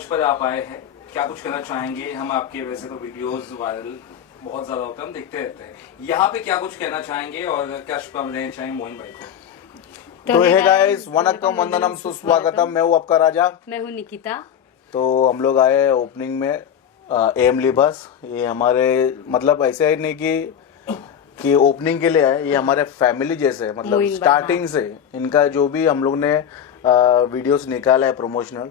मंच पर आप आए हैं, क्या कुछ कहना चाहेंगे? हम आपके वैसे तो वीडियोस वायरल बहुत ज्यादा होते हैं, हम देखते रहते हैं, यहाँ पे क्या कुछ कहना चाहेंगे और क्या शुभकामनाएं देना चाहेंगे मोइन भाई को? तो हे गाइस, वनक्कम, वंदनम, सुस्वागतम। मैं हूँ आपका राजा। मैं हूँ निकिता। तो हम लोग आए ओपनिंग में एम लिबास। ये हमारे मतलब ऐसे ही नहीं कि ओपनिंग के लिए आए, ये हमारे फैमिली जैसे, मतलब स्टार्टिंग से इनका जो भी हम लोग ने वीडियोस निकाला है प्रमोशनल,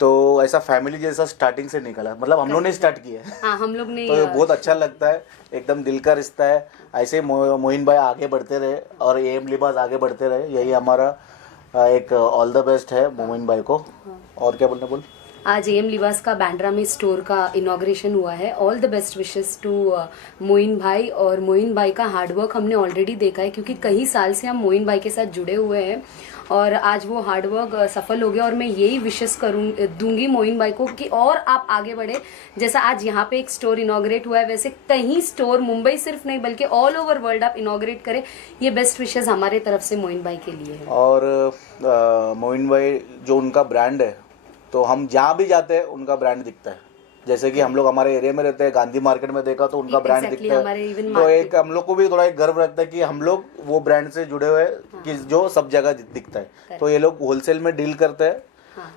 तो ऐसा फैमिली जैसा स्टार्टिंग से निकाला, मतलब हम लोग ने स्टार्ट किया है। हाँ, हम लोग ने। तो बहुत अच्छा लगता है, एकदम दिल का रिश्ता है। ऐसे मोइन भाई आगे बढ़ते रहे और एम लिबास आगे बढ़ते रहे, यही हमारा एक ऑल द बेस्ट है मोइन भाई को। और क्या बोलना बोल। आज एम लिबास का बांद्रा में स्टोर का इनॉग्रेशन हुआ है। All the best wishes to Moin भाई। और मोइन भाई का हार्डवर्क हमने ऑलरेडी देखा है, क्योंकि कई साल से हम मोइन भाई के साथ जुड़े हुए हैं और आज वो हार्डवर्क सफल हो गया। और मैं यही विशेस दूंगी मोइन भाई को कि और आप आगे बढ़े। जैसा आज यहाँ पे एक स्टोर इनॉग्रेट हुआ है, वैसे कहीं स्टोर मुंबई सिर्फ नहीं बल्कि ऑल ओवर वर्ल्ड आप इनॉग्रेट करें। ये बेस्ट विशेस हमारे तरफ से मोइन भाई के लिए है। और मोइन भाई जो उनका ब्रांड है, तो हम जहाँ भी जाते हैं उनका ब्रांड दिखता है। जैसे कि हम लोग हमारे एरिया में रहते हैं, गांधी मार्केट में देखा तो उनका ब्रांड दिखता है। तो एक हम लोग को भी थोड़ा एक गर्व लगता है कि हम लोग वो ब्रांड से जुड़े हुए हैं, कि जो सब जगह दिखता है। तो ये लोग होलसेल में डील करते हैं,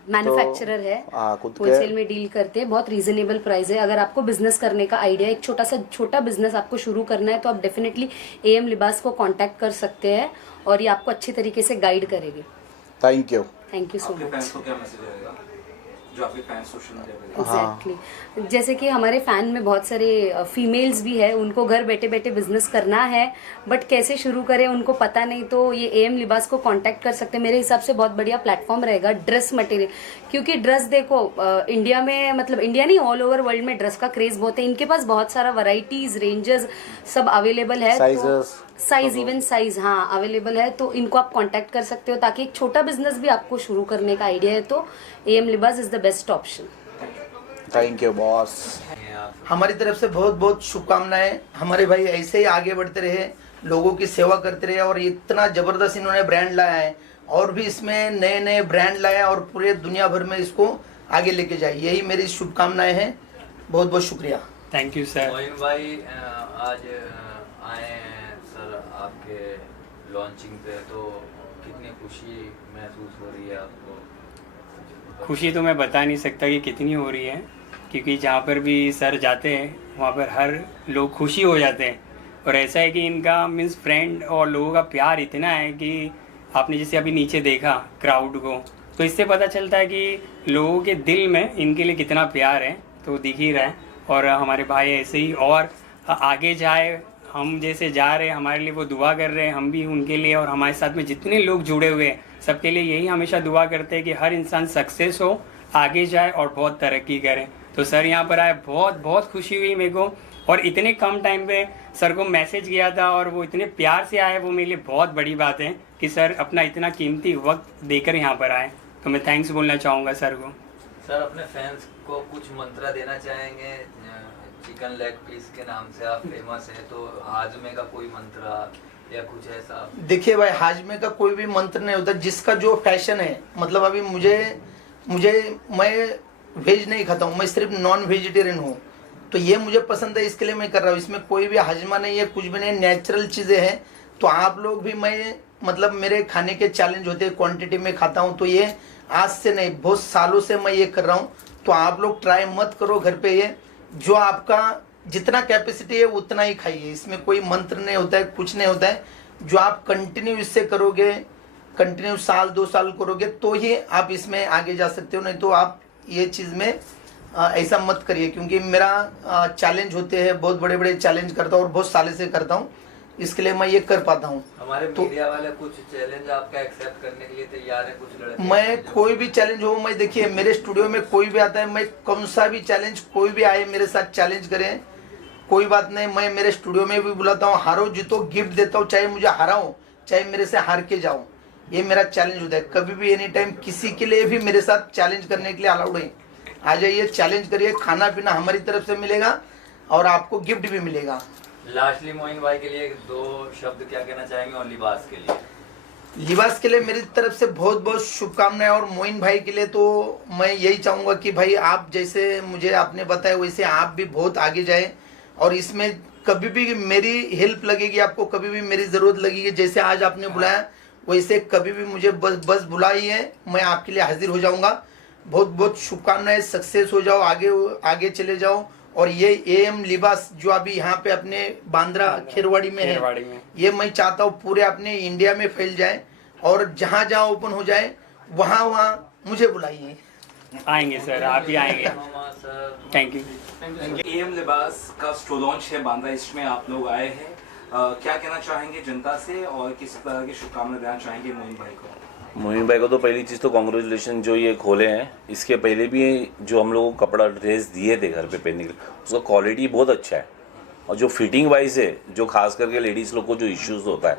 मैन्युफैक्चरर है, होलसेल में डील करते हैं। बहुत रीजनेबल प्राइस है। अगर आपको बिजनेस करने का आइडिया, एक छोटा बिजनेस आपको शुरू करना है, तो आप डेफिनेटली एम लिबास को कांटेक्ट कर सकते हैं और ये आपको अच्छी तरीके से गाइड करेंगे। Thank you so much. क्या मैसेज रहेगा जो आपके फैंस सोशल मीडिया पे? एग्जैक्टली जैसे कि हमारे फैन में बहुत सारे फीमेल्स भी है, उनको घर बैठे बैठे बिजनेस करना है बट कैसे शुरू करें उनको पता नहीं, तो ये एम लिबास को कांटेक्ट कर सकते हैं। मेरे हिसाब से बहुत बढ़िया प्लेटफॉर्म रहेगा ड्रेस मटेरियल, क्योंकि ड्रेस देखो इंडिया में, मतलब इंडिया नहीं ऑल ओवर वर्ल्ड में ड्रेस का क्रेज बहुत है। इनके पास बहुत सारा वैरायटीज, रेंजेस सब अवेलेबल है। साइज इवन साइज हाँ अवेलेबल है। तो इनको आप कांटेक्ट कर सकते हो, ताकि एक छोटा बिजनेस भी आपको शुरू करने का आइडिया है तो एम लिबास is the best option. Thank you boss. हमारी तरफ से बहुत बहुत शुभकामनाएं। हमारे भाई ऐसे ही आगे बढ़ते रहे, लोगों की सेवा करते रहे और इतना जबरदस्त इन्होंने ब्रांड लाया है और भी इसमें नए नए ब्रांड लाया और पूरे दुनिया भर में इसको आगे लेके जाए, यही मेरी शुभकामनाएं हैं। बहुत बहुत शुक्रिया। Thank you sir. मोइन भाई आज आए हैं सर आपके लॉन्चिंग पे, तो कितनी खुशी महसूस हो रही है आपको? खुशी तो मैं बता नहीं सकता कि कितनी हो रही है, क्योंकि जहाँ पर भी सर जाते हैं वहाँ पर हर लोग खुशी हो जाते हैं। और ऐसा है कि इनका मीन्स फ्रेंड और लोगों का प्यार इतना है कि आपने जैसे अभी नीचे देखा क्राउड को, तो इससे पता चलता है कि लोगों के दिल में इनके लिए कितना प्यार है, तो दिख ही रहा है। और हमारे भाई ऐसे ही और आगे जाए, हम जैसे जा रहे हैं हमारे लिए वो दुआ कर रहे हैं, हम भी उनके लिए। और हमारे साथ में जितने लोग जुड़े हुए हैं सबके लिए यही हमेशा दुआ करते हैं कि हर इंसान सक्सेस हो, आगे जाए और बहुत तरक्की करे। तो सर यहाँ पर आए, बहुत बहुत खुशी हुई मेरे को। और इतने कम टाइम पे सर को मैसेज किया था और वो इतने प्यार से आए, वो मेरे लिए बहुत बड़ी बात है कि सर अपना इतना कीमती वक्त देकर यहाँ पर आए। तो मैं थैंक्स बोलना चाहूँगा सर को। सर अपने फैंस को कुछ मंत्र देना चाहेंगे? चिकन लेग पीस के नाम से आप फेमस हैं, तो हाजमे का कोई मंत्र या कुछ ऐसा? देखिए भाई, हाजमे का कोई भी मंत्र नहीं होता, जिसका जो फैशन है। मतलब अभी मैं वेज नहीं खाता हूँ, मैं सिर्फ नॉन वेजिटेरियन हूँ, तो ये मुझे पसंद है इसके लिए मैं कर रहा हूँ। इसमें कोई भी हाजमा नहीं है, कुछ भी नहीं, नेचुरल चीज़ें हैं। तो आप लोग भी, मैं मतलब मेरे खाने के चैलेंज होते हैं, क्वांटिटी में खाता हूँ, तो ये आज से नहीं बहुत सालों से मैं ये कर रहा हूँ। तो आप लोग ट्राई मत करो घर पे, ये जो आपका जितना कैपेसिटी है उतना ही खाइए। इसमें कोई मंत्र नहीं होता है, कुछ नहीं होता है। जो आप कंटिन्यू इससे करोगे, कंटिन्यू साल 2 साल करोगे तो ही आप इसमें आगे जा सकते हो, नहीं तो आप ये चीज़ में ऐसा मत करिए। क्योंकि मेरा चैलेंज होते हैं, बहुत बड़े बड़े चैलेंज करता हूँ और बहुत सालों से करता हूँ, इसके लिए मैं ये कर पाता हूँ। हमारे मीडिया वाले कुछ चैलेंज आपका एक्सेप्ट करने के लिए तैयार है? कुछ लड़के मैं कोई भी चैलेंज हो, मैं देखिए मेरे स्टूडियो में कोई भी आता है, मैं कौन सा भी चैलेंज, कोई भी आए मेरे साथ चैलेंज करें, कोई बात नहीं। मैं मेरे स्टूडियो में भी बुलाता हूँ, हारो जीतो गिफ्ट देता हूँ, चाहे मुझे हराओ चाहे मेरे से हार के जाओ, ये मेरा चैलेंज होता है। कभी भी एनी टाइम किसी के लिए भी मेरे साथ चैलेंज करने के लिए अलाउड है। आ जाइए, चैलेंज करिए, खाना पीना हमारी तरफ से मिलेगा और आपको गिफ्ट भी मिलेगा। लास्टली मोइन भाई के लिए 2 शब्द क्या कहना चाहेंगे और लिबास के लिए? लिबास के लिए मेरी तरफ से बहुत बहुत शुभकामनाएं। और मोइन भाई के लिए तो मैं यही चाहूंगा कि भाई आप जैसे मुझे आपने बताया वैसे आप भी बहुत आगे जाए, और इसमें कभी भी मेरी हेल्प लगेगी, आपको कभी भी मेरी जरूरत लगेगी, जैसे आज आपने बुलाया वैसे कभी भी मुझे बस बुलाइए, मैं आपके लिए हाजिर हो जाऊंगा। बहुत बहुत शुभकामनाएं, सक्सेस हो जाओ, आगे आगे चले जाओ। और ये एएम लिबास जो अभी यहाँ पे अपने बांद्रा खेरवाड़ी में है, ये मैं चाहता हूँ पूरे अपने इंडिया में फैल जाए, और जहाँ जहाँ ओपन हो जाए वहाँ वहाँ मुझे बुलाइए। आएंगे सर, आप ही आएंगे। Thank you. एएम लिबास का स्टोर लॉन्च है बांद्रा ईस्ट में, आप लोग आए हैं, क्या कहना चाहेंगे जनता से और किस तरह की शुभकामनाएं देना चाहेंगे मोइन भाई को? मोइन भाई को तो पहली चीज़ तो कॉन्ग्रेचुलेशन जो ये खोले हैं। इसके पहले भी जो हम लोगों को कपड़ा ड्रेस दिए थे घर पे पहनने के लिए, उसका क्वालिटी बहुत अच्छा है, और जो फिटिंग वाइज है, जो खास करके लेडीज़ लोग को जो इश्यूज होता है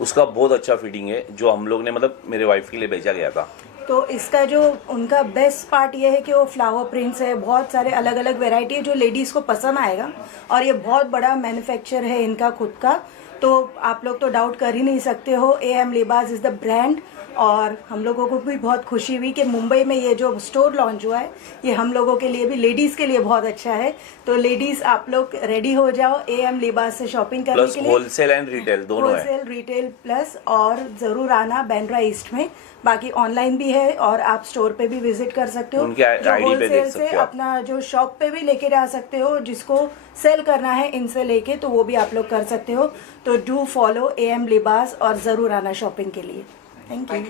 उसका बहुत अच्छा फिटिंग है, जो हम लोग ने मतलब मेरे वाइफ के लिए भेजा गया था। तो इसका जो उनका बेस्ट पार्ट ये है कि वो फ्लावर प्रिंट्स है, बहुत सारे अलग अलग वैरायटी है जो लेडीज़ को पसंद आएगा, और ये बहुत बड़ा मैन्युफैक्चर है इनका खुद का, तो आप लोग तो डाउट कर ही नहीं सकते हो। एएम लिबास इज़ द ब्रांड। और हम लोगों को भी बहुत खुशी हुई कि मुंबई में ये जो स्टोर लॉन्च हुआ है ये हम लोगों के लिए भी, लेडीज़ के लिए बहुत अच्छा है। तो लेडीज़ आप लोग रेडी हो जाओ एएम लिबास से शॉपिंग करने के लिए। होलसेल एंड रिटेल दोनों है। होलसेल रिटेल प्लस, और ज़रूर आना बांद्रा ईस्ट में। बाकी ऑनलाइन भी है और आप स्टोर पे भी विजिट कर सकते हो। उनके जो आईडी पे देख होलसेल सकते से हो। अपना जो शॉप पे भी लेके जा सकते हो, जिसको सेल करना है इनसे लेके, तो वो भी आप लोग कर सकते हो। तो डू फॉलो एएम लिबास और ज़रूर आना शॉपिंग के लिए। Thank you.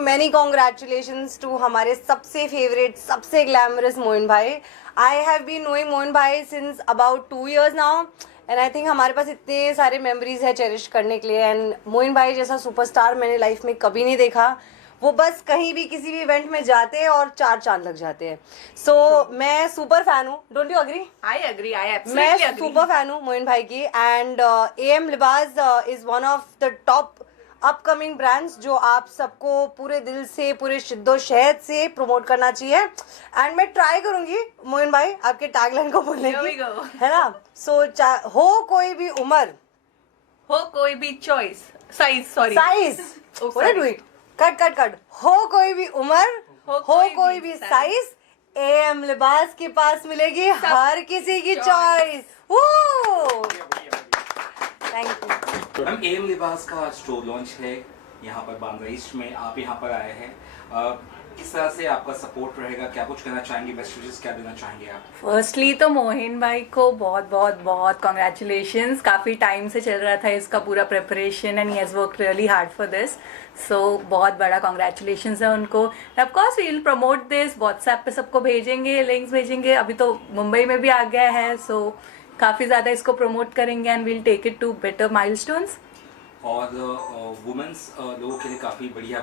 many congratulations to हमारे सबसे फेवरेट, सबसे ग्लैमरस मोइन भाई। I have been knowing Moin भाई since about 2 years now, and I think हमारे पास इतने सारे मेमोरीज है चेरिश करने के लिए। एंड मोइन भाई जैसा सुपरस्टार मैंने लाइफ में कभी नहीं देखा। वो बस कहीं भी किसी भी इवेंट में जाते हैं और 4 चांद लग जाते हैं। सो मैं सुपर फैन हूँ। Don't you agree? I agree. I absolutely मैं agree. सुपर फैन हूँ मोइन भाई की। एंड एएम लिबास is one of the top upcoming brands जो आप सबको पूरे दिल से, पूरे शिद्दो शहद से प्रमोट करना चाहिए। एंड मैं ट्राई करूंगी मोइन भाई आपके टैगलाइन को बोलने Here we की, go. है ना? सो हो कोई भी उम्र, हो कोई भी चॉइस, साइज कट हो कोई भी उम्र, हो कोई भी साइज, एएम लिबास के पास मिलेगी हर किसी की choice. Thank you. Ma'am, am लिबास का स्टोर लॉन्च है यहाँ पर बांद्रा ईस्ट में, आप यहाँ पर आए हैं, किस तरह से आपका सपोर्ट रहेगा, क्या कुछ कहना चाहेंगे, बेस्ट विशेस क्या देना चाहेंगे आप? फर्स्टली तो मोहिन भाई को बहुत बहुत बहुत कॉन्ग्रेचुलेशंस। काफ़ी टाइम से चल रहा था इसका पूरा preparation, and he has work really hard for this. So बहुत बड़ा कॉन्ग्रेचुलेशंस है उनको। Of course we will promote this, WhatsApp पे सबको भेजेंगे, लिंक्स भेजेंगे। अभी तो मुंबई में भी आ गया है, सो काफ़ी ज़्यादा इसको प्रमोट करेंगे and will take it to better milestones. और वुमेन्स लोगों के लिए काफ़ी बढ़िया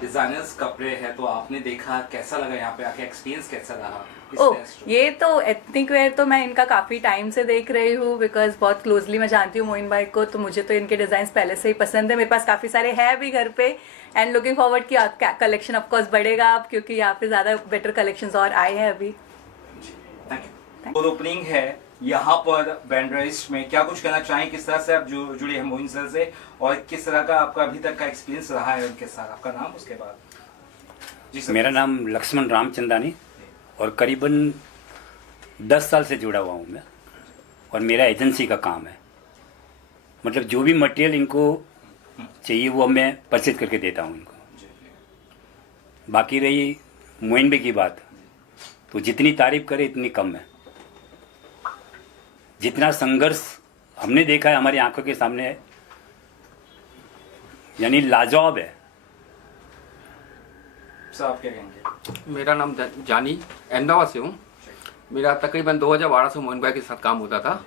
डिजाइनर्स कपड़े हैं, तो आपने देखा, कैसा लगा यहाँ पे आके, एक्सपीरियंस कैसा रहा? ये तो एथनिक वेयर तो मैं इनका काफ़ी टाइम से देख रही हूँ, बिकॉज बहुत क्लोजली मैं जानती हूँ मोइन भाई को, तो मुझे तो इनके डिज़ाइन पहले से ही पसंद है। मेरे पास काफ़ी सारे हैं भी घर पे, एंड लुकिंग फॉरवर्ड कि कलेक्शन ऑफकोर्स बढ़ेगा अब, क्योंकि यहाँ पे ज़्यादा बेटर कलेक्शन और आए हैं अभी। Thank you. और ओपनिंग है यहाँ पर बांद्रा ईस्ट में, क्या कुछ कहना चाहें, किस तरह से आप जुड़े हैं मोइन सर से, और किस तरह का आपका अभी तक का एक्सपीरियंस रहा है उनके साथ? आपका नाम, उसके बाद जी सर। मेरा नाम लक्ष्मण रामचंदानी, और करीबन 10 साल से जुड़ा हुआ हूँ मैं, और मेरा एजेंसी का काम है। मतलब जो भी मटेरियल इनको चाहिए वो मैं परचेज करके देता हूँ इनको। बाकी रही मोइन भाई की बात, तो जितनी तारीफ करे इतनी कम है। जितना संघर्ष हमने देखा है हमारी आंखों के सामने है, यानी लाजवाब है। सर आप क्या कहेंगे? मेरा नाम जानी, अहमदाबाद से हूँ। मेरा तकरीबन 2012 से मोइन भाई के साथ काम होता था,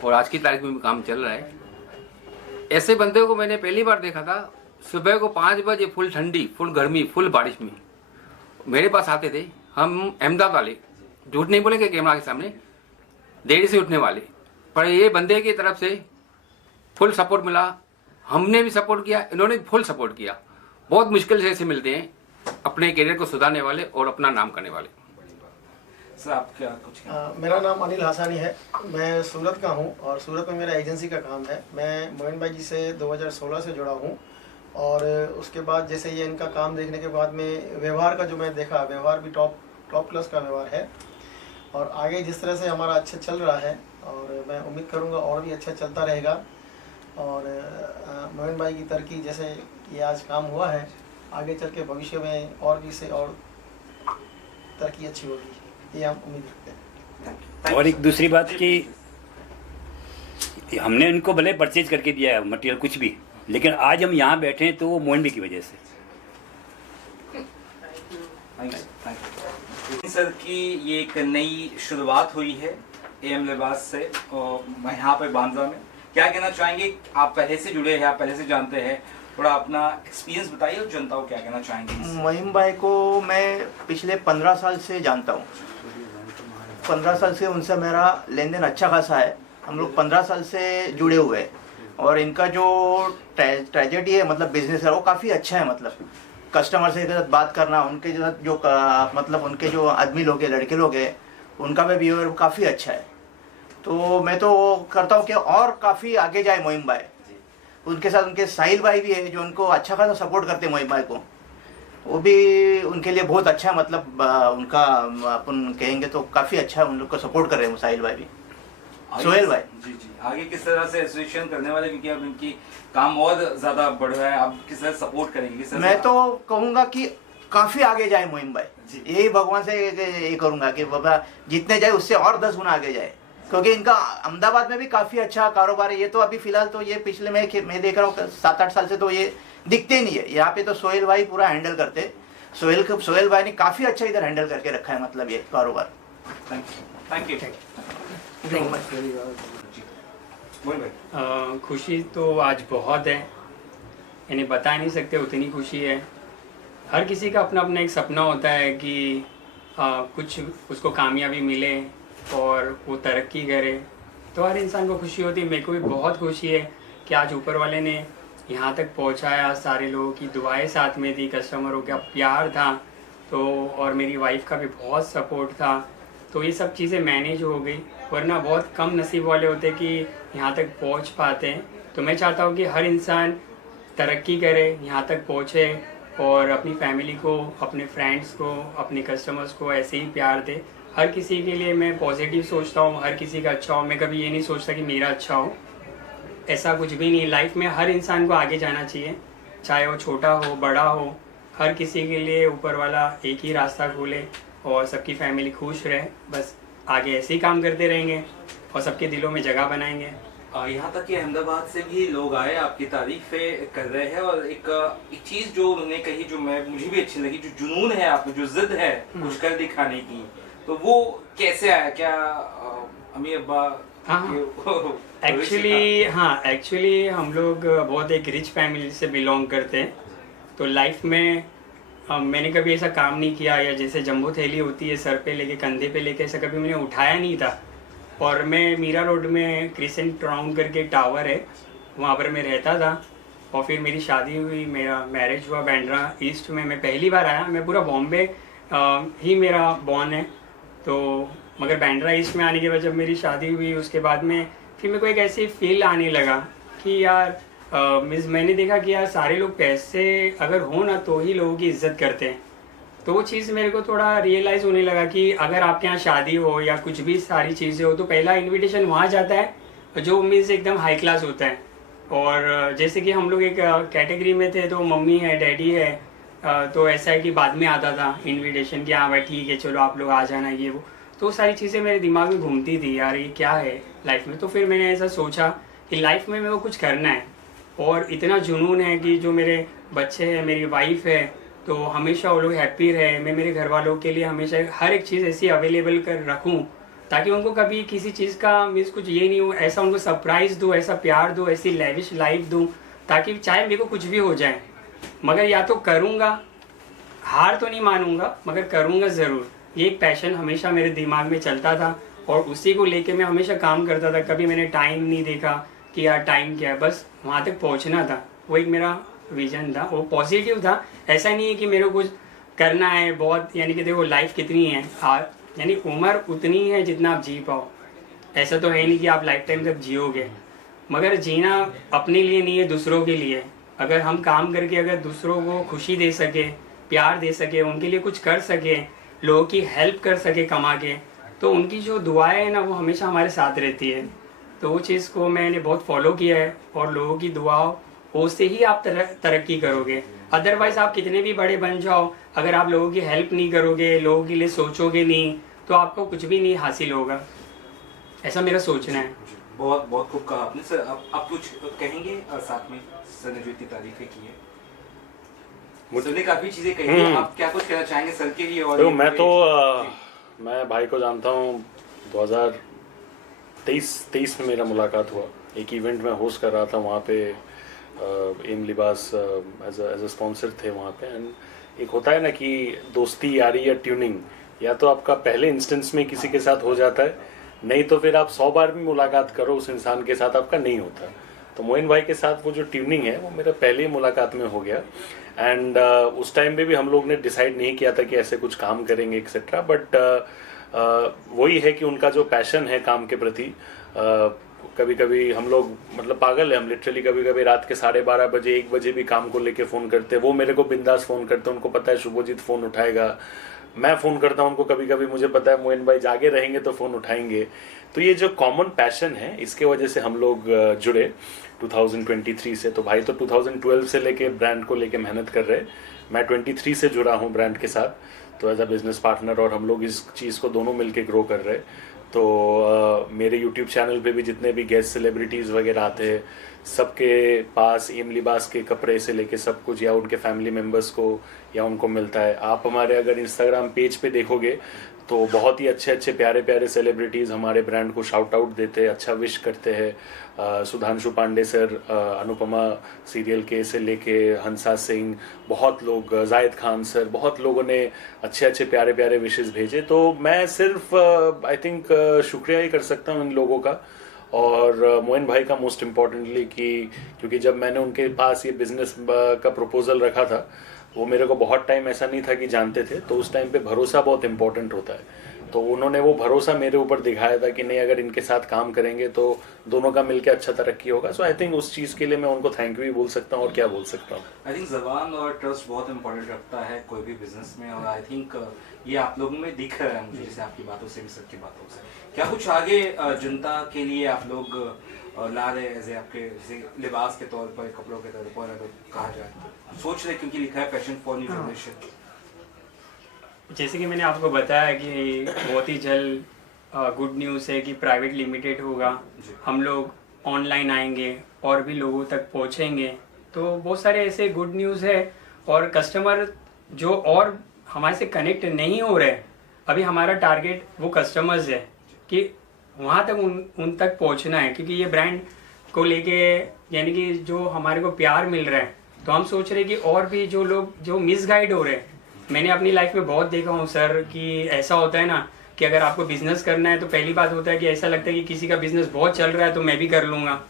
और आज की तारीख में भी काम चल रहा है। ऐसे बंदे को मैंने पहली बार देखा था, सुबह को 5 बजे फुल ठंडी, फुल गर्मी, फुल बारिश में मेरे पास आते थे। हम अहमदाबाद वाले, झूठ नहीं बोलेंगे कैमरा के सामने, देरी से उठने वाले, पर ये बंदे की तरफ से फुल सपोर्ट मिला। हमने भी सपोर्ट किया, इन्होंने भी फुल सपोर्ट किया। बहुत मुश्किल से ऐसे मिलते हैं अपने करियर को सुधारने वाले और अपना नाम करने वाले। सर आप क्या कुछ मेरा नाम अनिल हासानी है, मैं सूरत का हूँ और सूरत में मेरा एजेंसी का काम है। मैं मोइन भाई जी से 2016 से जुड़ा हूँ और उसके बाद जैसे ये इनका काम देखने के बाद में व्यवहार का जो मैं देखा, व्यवहार भी टॉप क्लास का व्यवहार है और आगे जिस तरह से हमारा अच्छा चल रहा है और मैं उम्मीद करूँगा और भी अच्छा चलता रहेगा। और मोइन भाई की तरक्की जैसे ये आज काम हुआ है, आगे चल के भविष्य में और भी से और तरक्की अच्छी होगी, ये हम उम्मीद रखते हैं। और एक दूसरी बात कि हमने इनको भले परचेज करके दिया है मटेरियल कुछ भी, लेकिन आज हम यहाँ बैठे हैं तो वो मोइन भाई की वजह से। सर की ये एक नई शुरुआत हुई है एम लिबास से और यहाँ पे बांद्रा में, क्या कहना चाहेंगे? आप पहले से जुड़े हैं, आप पहले से जानते हैं, थोड़ा अपना एक्सपीरियंस बताइए और जनता को क्या कहना चाहेंगे? मोइन भाई को मैं पिछले 15 साल से जानता हूँ। 15 साल से उनसे मेरा लेन देन अच्छा खासा है। हम लोग 15 साल से जुड़े हुए हैं और इनका जो ट्रेजेडी है मतलब बिजनेस है वो काफ़ी अच्छा है। मतलब कस्टमर से बात करना, उनके जो मतलब उनके जो आदमी लोग हैं, लड़के लोग हैं, उनका भी बिहेवियर काफ़ी अच्छा है। तो मैं तो करता हूँ कि और काफ़ी आगे जाए मोइन भाई। उनके साथ उनके साहिल भाई भी है जो उनको अच्छा खासा सपोर्ट करते हैं मोइन भाई को, वो भी उनके लिए बहुत अच्छा है। मतलब उनका अपन कहेंगे तो काफ़ी अच्छा है, उन लोग को सपोर्ट कर रहे हैं साहिल भाई भी, सोहेल भाई। जी जी, आगे किस तरह से एसोसिएशन करने वाले, क्योंकि अब इनकी काम और ज़्यादा बढ़ रहा है, आप किस तरह सपोर्ट करेंगे? मैं तो कहूँगा कि काफ़ी आगे जाए मोइन भाई, यही भगवान से ये करूँगा कि बाबा जितने जाए उससे और 10 गुना आगे जाए, क्योंकि इनका अहमदाबाद में भी काफ़ी अच्छा कारोबार है। ये तो अभी फिलहाल तो ये पिछले मैं देख रहा हूँ 7-8 साल से तो ये दिखते नहीं है। यहाँ पे तो सोहेल भाई पूरा हैंडल करते, सोहेल भाई ने काफ़ी अच्छा इधर हैंडल करके रखा है मतलब ये कारोबार। Thank you. खुशी तो आज बहुत है, यानी बता नहीं सकते उतनी खुशी है। हर किसी का अपना अपना एक सपना होता है कि कुछ उसको कामयाबी मिले और वो तरक्की करे, तो हर इंसान को खुशी होती है। मेरे को भी बहुत खुशी है कि आज ऊपर वाले ने यहाँ तक पहुँचाया, सारे लोगों की दुआएं साथ में थी, कस्टमरों का प्यार था, तो और मेरी वाइफ का भी बहुत सपोर्ट था, तो ये सब चीज़ें मैनेज हो गई। वरना बहुत कम नसीब वाले होते कि यहाँ तक पहुँच पाते हैं। तो मैं चाहता हूँ कि हर इंसान तरक्की करे, यहाँ तक पहुँचे और अपनी फैमिली को, अपने फ्रेंड्स को, अपने कस्टमर्स को ऐसे ही प्यार दे। हर किसी के लिए मैं पॉजिटिव सोचता हूँ, हर किसी का अच्छा हो। मैं कभी ये नहीं सोचता कि मेरा अच्छा हो, ऐसा कुछ भी नहीं। लाइफ में हर इंसान को आगे जाना चाहिए, चाहे वो छोटा हो बड़ा हो, हर किसी के लिए ऊपर वाला एक ही रास्ता खोले और सबकी फैमिली खुश रहे। बस आगे ऐसे ही काम करते रहेंगे और सबके दिलों में जगह बनाएंगे। यहाँ तक कि अहमदाबाद से भी लोग आए, आपकी तारीफें कर रहे हैं और एक चीज जो उन्होंने कही जो मुझे भी अच्छी लगी, जो जुनून है आपको, जो जिद है कुछ कर दिखाने की, तो वो कैसे आया? क्या अम्मी अब्बा? एक्चुअली हम लोग बहुत एक रिच फैमिली से बिलोंग करते हैं, तो लाइफ में मैंने कभी ऐसा काम नहीं किया, या जैसे जंबो थैली होती है सर पे लेके, कंधे पे लेके, ऐसा कभी मैंने उठाया नहीं था। और मैं मीरा रोड में क्रिसेंट टाउन करके टावर है, वहाँ पर मैं रहता था। और फिर मेरी शादी हुई, मेरा मैरिज हुआ बांद्रा ईस्ट में। मैं पहली बार आया, मैं पूरा बॉम्बे ही मेरा बॉर्न है, तो मगर बांद्रा ईस्ट में आने के बाद जब मेरी शादी हुई उसके बाद में फिर मेरे को एक ऐसी फील आने लगा कि यार मैंने देखा कि यार सारे लोग पैसे अगर हो ना तो ही लोगों की इज्जत करते हैं। तो वो चीज़ मेरे को थोड़ा रियलाइज़ होने लगा कि अगर आपके यहाँ शादी हो या कुछ भी सारी चीज़ें हो तो पहला इनविटेशन वहाँ जाता है जो मीन्स एकदम हाई क्लास होता है। और जैसे कि हम लोग एक कैटेगरी में थे, तो मम्मी है, डैडी है, तो ऐसा है कि बाद में आता था इनविटेशन कि हाँ भाई ठीक है चलो आप लोग आ जाना, ये वो। तो सारी चीज़ें मेरे दिमाग में घूमती थी, यार ये क्या है लाइफ में। तो फिर मैंने ऐसा सोचा कि लाइफ में मेरे को कुछ करना है, और इतना जुनून है कि जो मेरे बच्चे हैं, मेरी वाइफ है, तो हमेशा वो लोग हैप्पी रहे। मैं मेरे घर वालों के लिए हमेशा हर एक चीज़ ऐसी अवेलेबल कर रखूँ ताकि उनको कभी किसी चीज़ का मीन्स कुछ ये नहीं हो, ऐसा उनको सरप्राइज़ दूँ, ऐसा प्यार दूँ, ऐसी लैविश लाइफ दूँ, ताकि चाहे मेरे को कुछ भी हो जाए मगर या तो करूँगा, हार तो नहीं मानूंगा मगर करूँगा ज़रूर। ये एक पैशन हमेशा मेरे दिमाग में चलता था और उसी को लेके मैं हमेशा काम करता था। कभी मैंने टाइम नहीं देखा कि यार टाइम क्या है, बस वहाँ तक पहुँचना था। वो एक मेरा विजन था, वो पॉजिटिव था। ऐसा नहीं है कि मेरे को कुछ करना है बहुत, यानी कि देखो लाइफ कितनी है, यानी उम्र उतनी है जितना आप जी पाओ। ऐसा तो है नहीं कि आप लाइफ टाइम तक जियोगे, मगर जीना अपने लिए नहीं है, दूसरों के लिए। अगर हम काम करके अगर दूसरों को खुशी दे सके, प्यार दे सके, उनके लिए कुछ कर सके, लोगों की हेल्प कर सके कमा के, तो उनकी जो दुआएं हैं ना वो हमेशा हमारे साथ रहती है। तो वो चीज़ को मैंने बहुत फॉलो किया है, और लोगों की दुआओं से ही आप तरक्की करोगे। अदरवाइज आप कितने भी बड़े बन जाओ, अगर आप लोगों की हेल्प नहीं करोगे, लोगों के लिए सोचोगे नहीं, तो आपको कुछ भी नहीं हासिल होगा। ऐसा मेरा सोचना है। बहुत बहुत खूब कहा आपने सर। आप कुछ कहेंगे और साथ में सर ने जो इतनी तारीफें की है, सर ने काफी चीजें कही है, आप क्या कुछ कहना चाहेंगे सर के लिए? और तो मैं भाई को जानता हूँ 2023 में मेरा मुलाकात हुआ। एक इवेंट में होस्ट कर रहा था वहाँ पे, एम लिबास एज अ स्पॉन्सर थे वहाँ पे। एंड एक होता है ना कि दोस्ती यारी या ट्यूनिंग, या तो आपका पहले इंस्टेंस में किसी के साथ हो जाता है, नहीं तो फिर आप 100 बार भी मुलाकात करो उस इंसान के साथ आपका नहीं होता। तो मोइन भाई के साथ वो जो ट्यूनिंग है वो मेरा पहली मुलाकात में हो गया। एंड उस टाइम पे भी हम लोग ने डिसाइड नहीं किया था कि ऐसे कुछ काम करेंगे एक्सेट्रा, बट वही है कि उनका जो पैशन है काम के प्रति, कभी कभी हम लोग मतलब पागल है हम, लिटरली कभी कभी रात के 12:30 बजे 1 बजे भी काम को लेके फ़ोन करते। वो मेरे को बिंदास फ़ोन करते, उनको पता है शुभजीत फ़ोन उठाएगा। मैं फ़ोन करता हूँ उनको, कभी कभी मुझे पता है मोइन भाई जागे रहेंगे तो फ़ोन उठाएंगे। तो ये जो कॉमन पैशन है इसके वजह से हम लोग जुड़े 2023 से। तो भाई तो 2012 से लेके ब्रांड को लेके मेहनत कर रहे, मैं 23 से जुड़ा हूँ ब्रांड के साथ, तो एज अ बिजनेस पार्टनर, और हम लोग इस चीज़ को दोनों मिलके ग्रो कर रहे। तो मेरे यूट्यूब चैनल पे भी जितने भी गेस्ट सेलिब्रिटीज़ वगैरह आते हैं, सबके पास एम लिबास के कपड़े से लेके सब कुछ या उनके फैमिली मेम्बर्स को या उनको मिलता है। आप हमारे अगर इंस्टाग्राम पेज पे देखोगे तो बहुत ही अच्छे अच्छे प्यारे प्यारे सेलिब्रिटीज़ हमारे ब्रांड को शाउट आउट देते हैं, अच्छा विश करते हैं। सुधांशु पांडे सर, अनुपमा सीरियल के से लेके हंसा सिंह, बहुत लोग, जायद खान सर, बहुत लोगों ने अच्छे अच्छे प्यारे प्यारे विशेस भेजे। तो मैं सिर्फ आई थिंक शुक्रिया ही कर सकता हूँ इन लोगों का, और मोइन भाई का मोस्ट इम्पॉर्टेंटली क्योंकि जब मैंने उनके पास ये बिजनेस का प्रपोजल रखा था, वो मेरे को बहुत टाइम ऐसा नहीं था कि जानते थे, तो उस टाइम पे भरोसा बहुत इंपॉर्टेंट होता है। तो उन्होंने वो भरोसा मेरे ऊपर दिखाया था कि नहीं, अगर इनके साथ काम करेंगे तो दोनों का मिलकर अच्छा तरक्की होगा। सो आई थिंक उस चीज़ के लिए मैं उनको थैंक यू भी बोल सकता हूँ, और क्या बोल सकता हूँ। आई थिंक जबान और ट्रस्ट बहुत इंपॉर्टेंट रखता है कोई भी बिजनेस में, और आई थिंक ये आप लोगों में दिख रहा है मुझे, जैसे आपकी बातों से भी, सबकी बातों से। क्या कुछ आगे जनता के लिए आप लोग ला रहे एज आपके लिबास के तौर पर, कपड़ों के तौर पर अगर कहा जाए, सोच रहे, क्योंकि लिखा है पैशन फॉर न्यू जनरेशन। जैसे कि मैंने आपको बताया कि बहुत ही जल्द गुड न्यूज़ है कि प्राइवेट लिमिटेड होगा, हम लोग ऑनलाइन आएंगे और भी लोगों तक पहुंचेंगे। तो बहुत सारे ऐसे गुड न्यूज़ है, और कस्टमर जो और हमारे से कनेक्ट नहीं हो रहे, अभी हमारा टारगेट वो कस्टमर्स है कि वहाँ तक उन तक पहुँचना है, क्योंकि ये ब्रांड को लेके यानी कि जो हमारे को प्यार मिल रहा है, तो हम सोच रहे हैं कि और भी जो लोग जो मिसगाइड हो रहे हैं, मैंने अपनी लाइफ में बहुत देखा हूँ सर कि ऐसा होता है ना कि अगर आपको बिजनेस करना है तो पहली बात होता है कि ऐसा लगता है कि किसी का बिजनेस बहुत चल रहा है तो मैं भी कर लूँगा,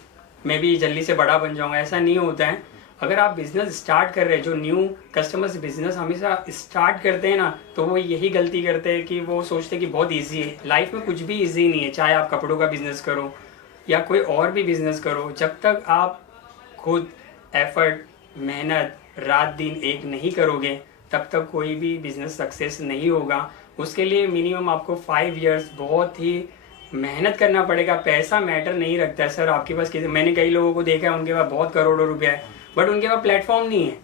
मैं भी जल्दी से बड़ा बन जाऊँगा। ऐसा नहीं होता है। अगर आप बिजनेस स्टार्ट कर रहे हैं, जो न्यू कस्टमर्स बिजनेस हमेशा स्टार्ट करते हैं ना, तो वो यही गलती करते हैं कि वो सोचते हैं कि बहुत ईजी है। लाइफ में कुछ भी ईजी नहीं है, चाहे आप कपड़ों का बिजनेस करो या कोई और भी बिजनेस करो, जब तक आप खुद एफर्ट, मेहनत, रात दिन एक नहीं करोगे, तब तक कोई भी बिजनेस सक्सेस नहीं होगा। उसके लिए मिनिमम आपको 5 इयर्स बहुत ही मेहनत करना पड़ेगा। पैसा मैटर नहीं रखता है सर आपके पास। मैंने कई लोगों को देखा है, उनके पास बहुत करोड़ों रुपया है, बट उनके पास प्लेटफॉर्म नहीं है,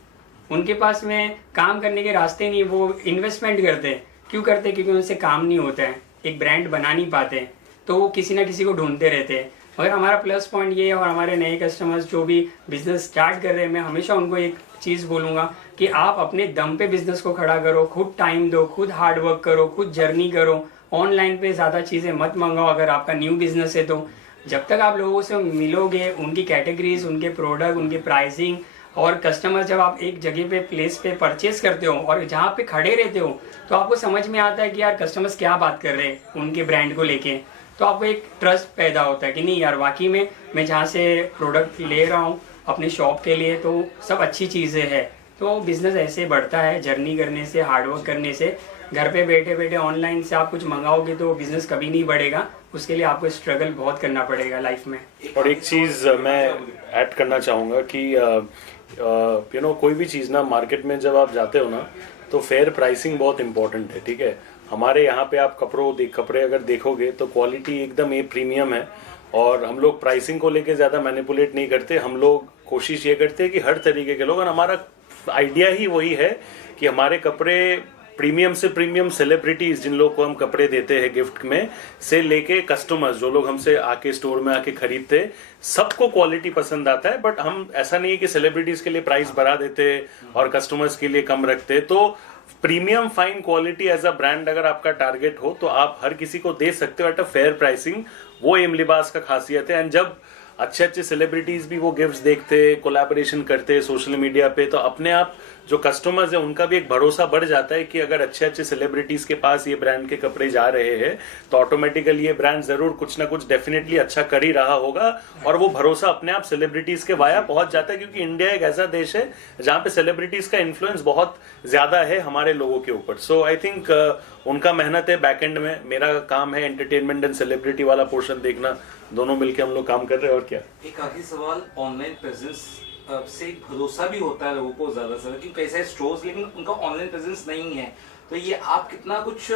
उनके पास में काम करने के रास्ते नहीं। वो इन्वेस्टमेंट करते हैं, क्यों करते हैं? क्योंकि उनसे काम नहीं होता है, एक ब्रांड बना नहीं पाते, तो वो किसी ना किसी को ढूंढते रहते हैं। मगर हमारा प्लस पॉइंट ये है, और हमारे नए कस्टमर्स जो भी बिजनेस स्टार्ट कर रहे हैं, मैं हमेशा उनको एक चीज़ बोलूँगा कि आप अपने दम पे बिजनेस को खड़ा करो, खुद टाइम दो, खुद हार्ड वर्क करो, खुद जर्नी करो। ऑनलाइन पे ज़्यादा चीज़ें मत मंगाओ अगर आपका न्यू बिजनेस है तो। जब तक आप लोगों से मिलोगे, उनकी कैटेगरीज, उनके प्रोडक्ट, उनकी प्राइसिंग, और कस्टमर जब आप एक जगह पे प्लेस पे परचेज करते हो और जहाँ पे खड़े रहते हो, तो आपको समझ में आता है कि यार कस्टमर्स क्या बात कर रहे हैं उनके ब्रांड को लेके। तो आपको एक ट्रस्ट पैदा होता है कि नहीं यार, वाकई में मैं जहाँ से प्रोडक्ट ले रहा हूँ अपनी शॉप के लिए, तो सब अच्छी चीज़ें हैं। तो बिजनेस ऐसे बढ़ता है, जर्नी करने से, हार्डवर्क करने से। घर पे बैठे बैठे ऑनलाइन से आप कुछ मंगाओगे तो बिजनेस कभी नहीं बढ़ेगा, उसके लिए आपको स्ट्रगल बहुत करना पड़ेगा लाइफ में। और एक चीज़ मैं ऐड करना चाहूँगा कि यू नो कोई भी चीज़ ना मार्केट में जब आप जाते हो ना तो फेयर प्राइसिंग बहुत इंपॉर्टेंट है, ठीक है। हमारे यहाँ पे आप कपड़े अगर देखोगे तो क्वालिटी एकदम ए प्रीमियम है, और हम लोग प्राइसिंग को लेके ज़्यादा मैनिपुलेट नहीं करते। हम लोग कोशिश ये करते हैं कि हर तरीके के लोग, और हमारा आइडिया ही वही है कि हमारे कपड़े प्रीमियम से प्रीमियम सेलिब्रिटीज जिन लोग को हम कपड़े देते हैं गिफ्ट में से लेके कस्टमर्स जो लोग हमसे आके स्टोर में आके खरीदते, सबको क्वालिटी पसंद आता है। बट हम ऐसा नहीं है कि सेलिब्रिटीज के लिए प्राइस बढ़ा देते और कस्टमर्स के लिए कम रखते। तो premium fine quality as a brand अगर आपका टारगेट हो तो आप हर किसी को दे सकते हो एट अ फेयर प्राइसिंग। वो एम लिबास का खासियत है। एंड जब अच्छे अच्छे सेलिब्रिटीज भी वो गिफ्ट्स देखते, कोलैबोरेशन करते सोशल मीडिया पे, तो अपने आप जो कस्टमर्स है उनका भी एक भरोसा बढ़ जाता है कि अगर अच्छे अच्छे सेलिब्रिटीज के पास ये ब्रांड के कपड़े जा रहे हैं तो ऑटोमेटिकली ये ब्रांड जरूर कुछ ना कुछ डेफिनेटली अच्छा कर ही रहा होगा। और वो भरोसा अपने आप सेलिब्रिटीज के वाया पहुंच जाता है, क्योंकि इंडिया एक ऐसा देश है जहाँ पे सेलिब्रिटीज का इन्फ्लुएंस बहुत ज्यादा है हमारे लोगों के ऊपर। सो आई थिंक उनका मेहनत है बैक एंड में, मेरा काम है एंटरटेनमेंट एंड सेलिब्रिटी वाला पोर्शन देखना। दोनों मिलके हम लोग काम कर रहे हैं। और क्या, एक आखिरी सवाल, ऑनलाइन प्रेजेंस से भरोसा भी होता है लोगों को ज्यादा से, क्योंकि कैसे स्टोर्स लेकिन उनका ऑनलाइन प्रेजेंस नहीं है, तो ये आप कितना कुछ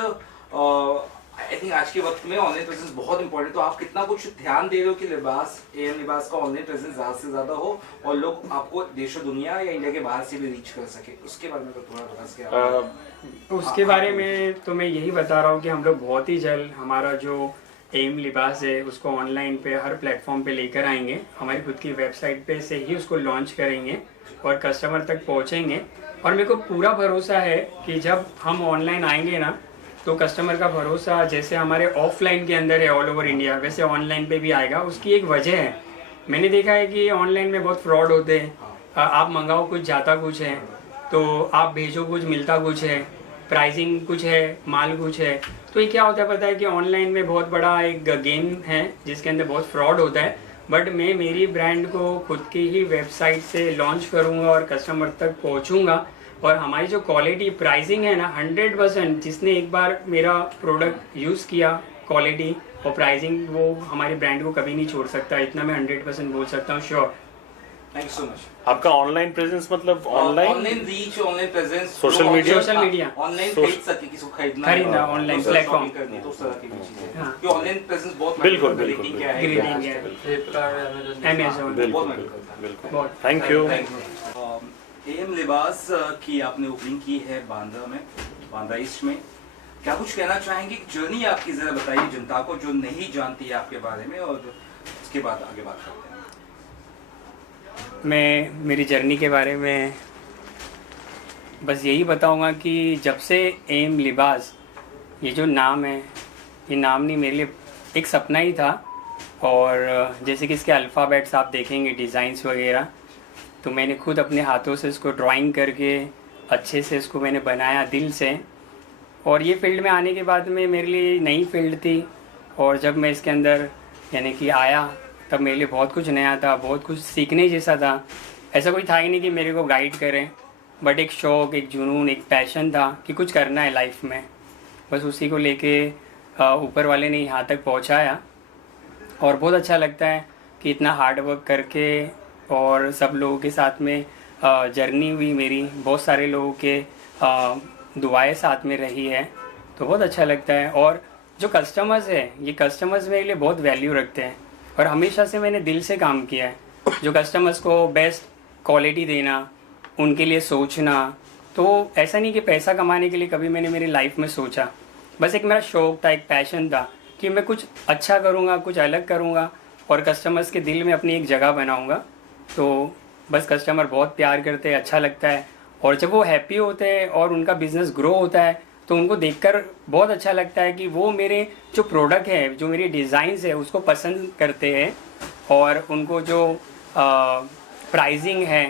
आई थिंक आज के वक्त में ऑनलाइन प्रेजेंस बहुत इंपॉर्टेंट, तो आप कितना कुछ ध्यान दे रहे हो कि लिबास एम लिबास का ऑनलाइन प्रेजेंस ज्यादा से ज्यादा हो और लोग आपको देश दुनिया या इंडिया के बाहर से भी रीच कर सके, उसके बारे में तो थोड़ा बता उसके बारे में तो मैं यही बता रहा हूँ कि हम लोग बहुत ही जल्द हमारा जो एम लिबास है उसको ऑनलाइन पे हर प्लेटफॉर्म पे लेकर आएंगे। हमारी खुद की वेबसाइट पे से ही उसको लॉन्च करेंगे और कस्टमर तक पहुँचेंगे। और मेरे को पूरा भरोसा है कि जब हम ऑनलाइन आएंगे ना तो कस्टमर का भरोसा जैसे हमारे ऑफलाइन के अंदर है ऑल ओवर इंडिया, वैसे ऑनलाइन पे भी आएगा। उसकी एक वजह है, मैंने देखा है कि ऑनलाइन में बहुत फ्रॉड होते हैं। आप मंगाओ कुछ जाता कुछ है, तो आप भेजो कुछ मिलता कुछ है, प्राइसिंग कुछ है, माल कुछ है। तो ये क्या होता है पता है कि ऑनलाइन में बहुत बड़ा एक गेम है जिसके अंदर बहुत फ्रॉड होता है। बट मैं मेरी ब्रांड को खुद की ही वेबसाइट से लॉन्च करूँगा और कस्टमर तक पहुँचूँगा। और हमारी जो क्वालिटी प्राइसिंग है ना 100%, जिसने एक बार मेरा प्रोडक्ट यूज़ किया क्वालिटी और प्राइसिंग, वो हमारी ब्रांड को कभी नहीं छोड़ सकता। इतना मैं 100% बोल सकता हूँ, sure. Thank you so much. आपका ऑनलाइन प्रेजेंस मतलब online reach, online presence, social media online खरीद सके, किसी को खरीदना ऑनलाइन प्लेटफॉर्म करनी तो उस तरह की चीजें, कि ऑनलाइन प्रेजेंस बहुत बिल्कुल ग्रीटिंग है, अमेज़न बिल्कुल। Thank you. एम लिबास की आपने ओपनिंग की है बांद्रा में, बांद्रा ईस्ट में। क्या कुछ कहना चाहेंगे, जर्नी आपकी जरा बताइए जनता को जो नहीं जानती है आपके बारे में, और उसके बाद आगे बात करते हैं। मैं मेरी जर्नी के बारे में बस यही बताऊंगा कि जब से एम लिबास ये जो नाम है, ये नाम नहीं, मेरे लिए एक सपना ही था। और जैसे कि इसके अल्फ़ाबेट्स आप देखेंगे, डिज़ाइंस वगैरह, तो मैंने खुद अपने हाथों से इसको ड्राइंग करके अच्छे से इसको मैंने बनाया दिल से। और ये फील्ड में आने के बाद में मेरे लिए नई फील्ड थी, और जब मैं इसके अंदर यानी कि आया तब मेरे लिए बहुत कुछ नया था, बहुत कुछ सीखने जैसा था। ऐसा कोई था ही नहीं कि मेरे को गाइड करें, बट एक शौक़, एक जुनून, एक पैशन था कि कुछ करना है लाइफ में। बस उसी को लेके ऊपर वाले ने यहाँ तक पहुँचाया। और बहुत अच्छा लगता है कि इतना हार्ड वर्क करके और सब लोगों के साथ में जर्नी हुई मेरी, बहुत सारे लोगों के दुआएं साथ में रही है, तो बहुत अच्छा लगता है। और जो कस्टमर्स है, ये कस्टमर्स मेरे लिए बहुत वैल्यू रखते हैं, और हमेशा से मैंने दिल से काम किया है। जो कस्टमर्स को बेस्ट क्वालिटी देना, उनके लिए सोचना, तो ऐसा नहीं कि पैसा कमाने के लिए कभी मैंने मेरी लाइफ में सोचा। बस एक मेरा शौक़ था, एक पैशन था कि मैं कुछ अच्छा करूँगा, कुछ अलग करूँगा और कस्टमर्स के दिल में अपनी एक जगह बनाऊँगा। तो बस कस्टमर बहुत प्यार करते हैं, अच्छा लगता है। और जब वो हैप्पी होते हैं और उनका बिज़नेस ग्रो होता है तो उनको देखकर बहुत अच्छा लगता है कि वो मेरे जो प्रोडक्ट है, जो मेरी डिज़ाइंस है, उसको पसंद करते हैं। और उनको जो प्राइसिंग है,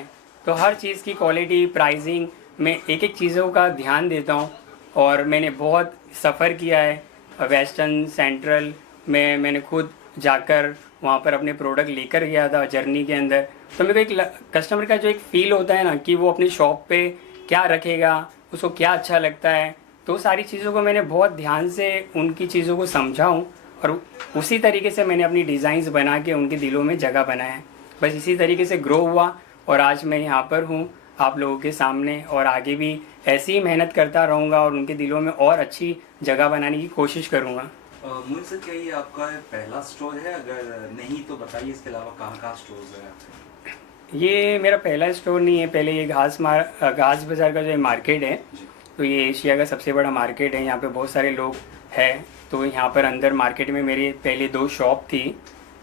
तो हर चीज़ की क्वालिटी, प्राइसिंग में एक एक चीज़ों का ध्यान देता हूँ। और मैंने बहुत सफ़र किया है वेस्टर्न, सेंट्रल में, मैंने खुद जाकर वहाँ पर अपने प्रोडक्ट लेकर गया था जर्नी के अंदर। तो मेरे को एक कस्टमर का जो एक फील होता है ना कि वो अपनी शॉप पे क्या रखेगा, उसको क्या अच्छा लगता है, तो सारी चीज़ों को मैंने बहुत ध्यान से उनकी चीज़ों को समझा हूँ और उसी तरीके से मैंने अपनी डिज़ाइंस बना के उनके दिलों में जगह बनाया है। बस इसी तरीके से ग्रो हुआ और आज मैं यहाँ पर हूँ आप लोगों के सामने, और आगे भी ऐसी ही मेहनत करता रहूँगा और उनके दिलों में और अच्छी जगह बनाने की कोशिश करूँगा। मोइन सर, क्या ये आपका पहला स्टोर है? अगर नहीं तो बताइए, इसके अलावा कहाँ स्टोर्स है आपके? ये मेरा पहला स्टोर नहीं है, पहले ये घास बाज़ार का जो मार्केट है, तो ये एशिया का सबसे बड़ा मार्केट है। यहाँ पे बहुत सारे लोग हैं, तो यहाँ पर अंदर मार्केट में मेरी पहले 2 शॉप थी,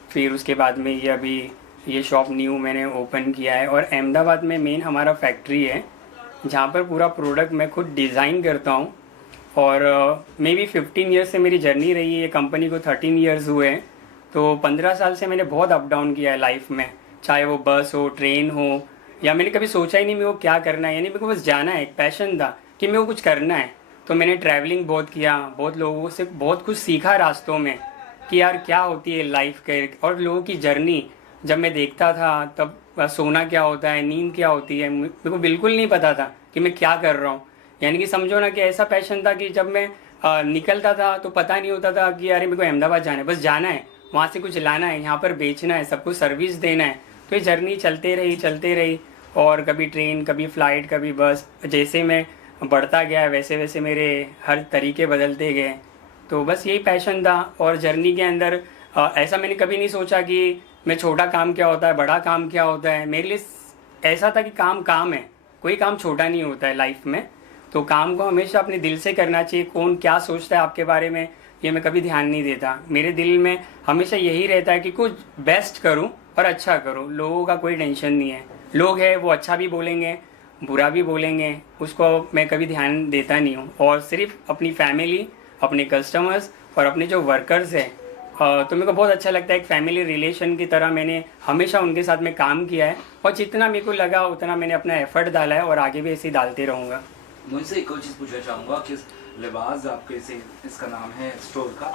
फिर उसके बाद में ये अभी ये शॉप न्यू मैंने ओपन किया है। और अहमदाबाद में मेन हमारा फैक्ट्री है जहाँ पर पूरा प्रोडक्ट मैं खुद डिज़ाइन करता हूँ। और मे बी 15 ईयर्स से मेरी जर्नी रही है, ये कंपनी को 13 ईयर्स हुए हैं। तो 15 साल से मैंने बहुत अप डाउन किया है लाइफ में, चाहे वो बस हो, ट्रेन हो, या मैंने कभी सोचा ही नहीं मेरे को क्या करना है, यानी मेरे को बस जाना है। एक पैशन था कि मेरे को कुछ करना है, तो मैंने ट्रैवलिंग बहुत किया, बहुत लोगों से बहुत कुछ सीखा रास्तों में कि यार क्या होती है लाइफ के, और लोगों की जर्नी जब मैं देखता था तब सोना क्या होता है, नींद क्या होती है, मेरे को बिल्कुल नहीं पता था कि मैं क्या कर रहा हूँ। यानी कि समझो ना कि ऐसा पैशन था कि जब मैं निकलता था तो पता नहीं होता था कि यार मेरे को अहमदाबाद जाना है, बस जाना है, वहाँ से कुछ लाना है, यहाँ पर बेचना है, सबको सर्विस देना है। तो ये जर्नी चलते रही, और कभी ट्रेन, कभी फ़्लाइट, कभी बस। जैसे मैं बढ़ता गया वैसे वैसे मेरे हर तरीके बदलते गए। तो बस यही पैशन था। और जर्नी के अंदर ऐसा मैंने कभी नहीं सोचा कि मैं छोटा काम क्या होता है, बड़ा काम क्या होता है। मेरे लिए ऐसा था कि काम है, कोई काम छोटा नहीं होता है लाइफ में। तो काम को हमेशा अपने दिल से करना चाहिए। कौन क्या सोचता है आपके बारे में ये मैं कभी ध्यान नहीं देता। मेरे दिल में हमेशा यही रहता है कि कुछ बेस्ट करूं और अच्छा करूं। लोगों का कोई टेंशन नहीं है, लोग हैं वो अच्छा भी बोलेंगे, बुरा भी बोलेंगे, उसको मैं कभी ध्यान देता नहीं हूं। और सिर्फ अपनी फैमिली, अपने कस्टमर्स और अपने जो वर्कर्स हैं, तो मेरे को बहुत अच्छा लगता है। एक फैमिली रिलेशन की तरह मैंने हमेशा उनके साथ में काम किया है, और जितना मेरे को लगा उतना मैंने अपना एफर्ट डाला है और आगे भी ऐसे ही डालते रहूँगा। मुझसे एक और चीज़ पूछना चाहूँगा कि लिबास आपके से इसका नाम है स्टोर का,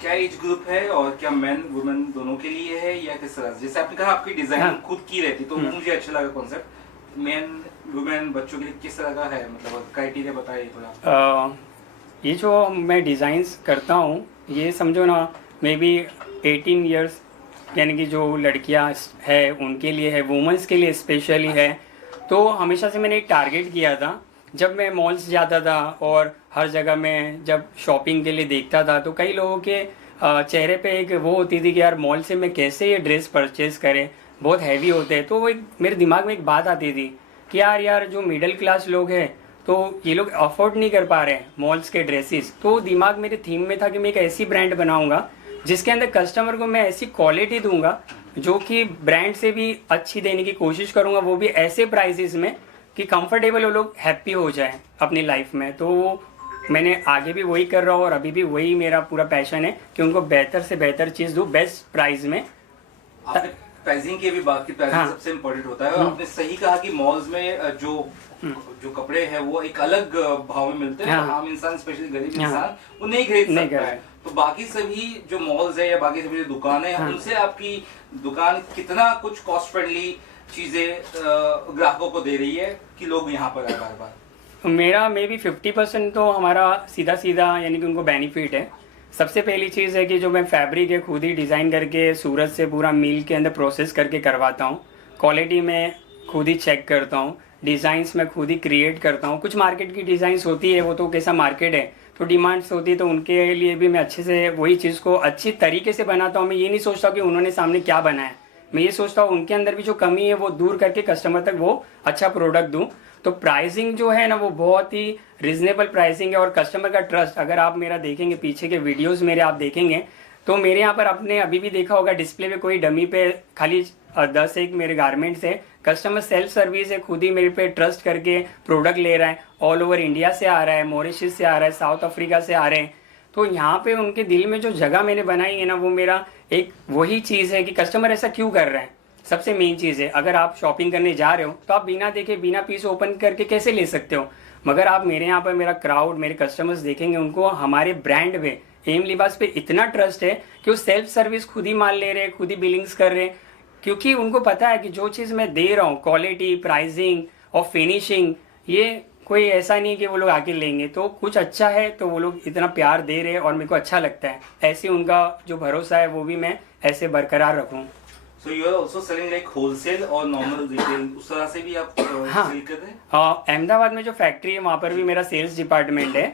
क्या एज ग्रुप है और क्या मेन वुमेन दोनों के लिए है या किस तरह? जैसे आपने कहा आपकी डिजाइन खुद की रहती, तो मुझे अच्छा लगा कॉन्सेप्ट। मेन वुमेन बच्चों के लिए किस तरह का है, मतलब क्राइटेरिया बताइए थोड़ा। ये जो मैं डिज़ाइंस करता हूँ ये समझो ना मे बी 18 ईयर्स यानी कि जो लड़कियाँ है उनके लिए है, वुमेंस के लिए स्पेशली है। तो हमेशा से मैंने एक टारगेट किया था। जब मैं मॉल्स जाता था और हर जगह में जब शॉपिंग के लिए देखता था तो कई लोगों के चेहरे पे एक वो होती थी कि यार मॉल से मैं कैसे ये ड्रेस परचेज़ करें, बहुत हैवी होते हैं। तो वो एक मेरे दिमाग में एक बात आती थी कि यार जो मिडिल क्लास लोग हैं तो ये लोग अफोर्ड नहीं कर पा रहे हैं मॉल्स के ड्रेसेस। तो दिमाग मेरे थीम में था कि मैं एक ऐसी ब्रांड बनाऊंगा जिसके अंदर कस्टमर को मैं ऐसी क्वालिटी दूंगा जो कि ब्रांड से भी अच्छी देने की कोशिश करूंगा, वो भी ऐसे प्राइसेस में कि कंफर्टेबल वो लोग हैप्पी हो जाएं अपनी लाइफ में। तो मैंने आगे भी वही कर रहा हूँ और अभी भी वही मेरा पूरा पैशन है कि उनको बेहतर से बेहतर चीज़ दूँ बेस्ट प्राइस में। आपने प्राइसिंग की भी बात की, प्राइसिंग सबसे इम्पोर्टेंट होता है। आपने सही कहा कि मॉल्स में जो कपड़े हैं वो एक अलग भाव में मिलते हैं, आम इंसान स्पेशली गरीब इंसान वो नहीं खरीद सकता है। तो बाकी सभी जो मॉल्स है या बाकी सभी जो दुकानें हैं उनसे आपकी दुकान कितना कुछ कॉस्ट फ्रेंडली चीजें ग्राहकों को दे रही है कि लोग यहाँ पर आए बार बार? मेरा मे बी 50% तो हमारा सीधा यानी कि उनको बेनिफिट है। सबसे पहली चीज़ है कि जो मैं फैब्रिक है खुद ही डिज़ाइन करके सूरत से पूरा मिल के अंदर प्रोसेस करके करवाता हूँ। क्वालिटी में खुद ही चेक करता हूँ, डिज़ाइंस मैं खुद ही क्रिएट करता हूँ। कुछ मार्केट की डिज़ाइंस होती है, वो तो कैसा मार्केट है तो डिमांड्स होती है, तो उनके लिए भी मैं अच्छे से वही चीज़ को अच्छी तरीके से बनाता हूँ। मैं ये नहीं सोचता कि उन्होंने सामने क्या बनाया, मैं ये सोचता हूँ उनके अंदर भी जो कमी है वो दूर करके कस्टमर तक वो अच्छा प्रोडक्ट दूँ। तो प्राइसिंग जो है ना वो बहुत ही रिजनेबल प्राइसिंग है और कस्टमर का ट्रस्ट। अगर आप मेरा देखेंगे पीछे के वीडियोस मेरे आप देखेंगे तो मेरे यहाँ पर आपने अभी भी देखा होगा डिस्प्ले पे कोई डमी पे खाली 10 एक मेरे गारमेंट्स है। कस्टमर सेल्फ सर्विस है, खुद ही मेरे पे ट्रस्ट करके प्रोडक्ट ले रहा है। ऑल ओवर इंडिया से आ रहा है, मॉरिशस से आ रहा है, साउथ अफ्रीका से आ रहे हैं। तो यहाँ पे उनके दिल में जो जगह मैंने बनाई है ना वो मेरा एक वही चीज़ है कि कस्टमर ऐसा क्यों कर रहे हैं। सबसे मेन चीज़ है अगर आप शॉपिंग करने जा रहे हो तो आप बिना देखे बिना पीस ओपन करके कैसे ले सकते हो, मगर आप मेरे यहाँ पर मेरा क्राउड मेरे कस्टमर्स देखेंगे उनको हमारे ब्रांड पे एम लिबास पे इतना ट्रस्ट है कि वो सेल्फ सर्विस खुद ही माल ले रहे हैं, खुद ही बिलिंग्स कर रहे हैं, क्योंकि उनको पता है कि जो चीज़ मैं दे रहा हूँ, क्वालिटी, प्राइसिंग और फिनिशिंग, ये कोई ऐसा नहीं कि वो लोग आके लेंगे। तो कुछ अच्छा है तो वो लोग इतना प्यार दे रहे हैं और मेरे को अच्छा लगता है। ऐसे उनका जो भरोसा है वो भी मैं ऐसे बरकरार रखूँ। So you are also selling like wholesale और normal retail, उस तरह से भी आप सेल कर रहे हैं? हाँ, अहमदाबाद में जो फैक्ट्री है वहाँ पर भी मेरा सेल्स डिपार्टमेंट है,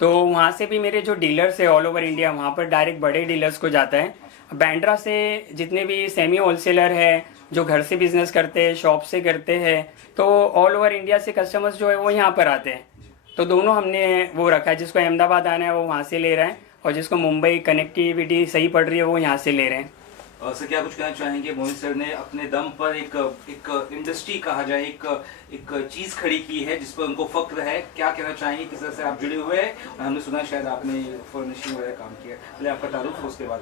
तो वहाँ से भी मेरे जो डीलर्स है ऑल ओवर इंडिया, वहाँ पर डायरेक्ट बड़े डीलर्स को जाता है। बैंड्रा से जितने भी सेमी होलसेलर है जो घर से बिजनेस करते हैं, शॉप से करते हैं, तो ऑल ओवर इंडिया से कस्टमर्स जो है वो यहाँ पर आते हैं। तो दोनों हमने वो रखा है, जिसको अहमदाबाद आना है वो वहाँ से ले रहा है और जिसको मुंबई कनेक्टिविटी सही पड़ रही है वो यहाँ से ले रहे हैं। सर क्या कुछ कहना चाहेंगे? मोहित सर ने अपने दम पर एक इंडस्ट्री कहा जाए, एक चीज खड़ी की है जिस पर उनको फक्र है। क्या कहना चाहेंगे? किस तरह से आप जुड़े हुए हैं? हमने सुना शायद आपने फर्निशिंग वगैरह काम किया, पहले आपका तारुफ हो उसके बाद।